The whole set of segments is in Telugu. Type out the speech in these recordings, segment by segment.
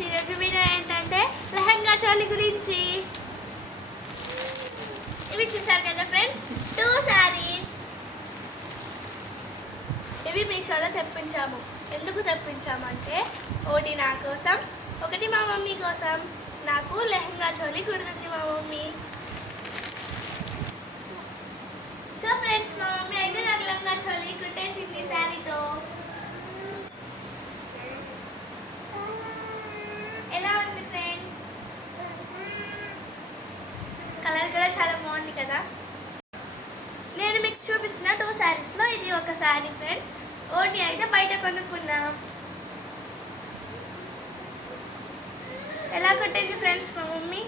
ఫ్రెండ్స్, ఈరోజు వీడియో ఏంటంటే లెహంగా చోలి గురించి. ఇవి చూసారు కదా ఫ్రెండ్స్, 2 శారీస్. ఇవి మీషోలో తెప్పించాము. ఎందుకు తెప్పించామంటే ఒకటి నా కోసం, ఒకటి మా మమ్మీ కోసం. నాకు లెహంగా చోలి కుడుతుంది మా మమ్మీ. సో ఫ్రెండ్స్, మా మమ్మీ అయితే నాకు లెహంగా చోలి కుట్టేసింది శారీతో. ఎలా ఉంది ఫ్రెండ్స్? కలర్ కూడా చాలా బాగుంది కదా. నేను మీకు చూపించిన 2 శారీస్లో ఇది ఒక శారీ ఫ్రెండ్స్. ఓటి అయితే బయట కొనుక్కున్నాం. ఎలా కొట్టింది ఫ్రెండ్స్ మా మమ్మీ?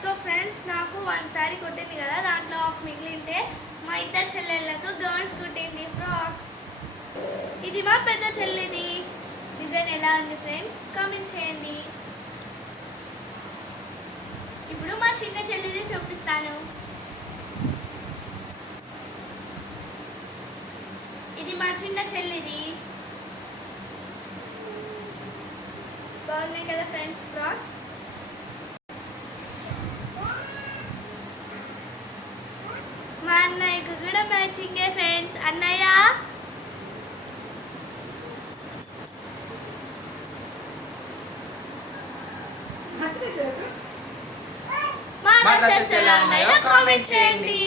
సో ఫ్రెండ్స్, నాకు 1 శారీ కొట్టింది కదా, దాంట్లో ఆఫ్ మిగిలింటే మా ఇద్దరు చెల్లెళ్ళకు గౌన్స్ కుట్టింది, ఫ్రాక్స్. ఇది మా పెద్ద చెల్లిది. డిజైన్ ఎలా ఉంది ఫ్రెండ్స్? కామెంట్ చేయండి. ఇప్పుడు మా చిన్న చెల్లిది చూపిస్తాను. ఇది మా చిన్న చెల్లిది. బాగున్నాయి కదా ఫ్రెండ్స్ ఫ్రాక్స్? మా అన్నయ్యకు కూడా మ్యాచింగే ఫ్రెండ్స్. అన్నయ్య, మా డ్రెస్సెస్ ఎలా ఉన్నాయో కామెంట్ చేయండి.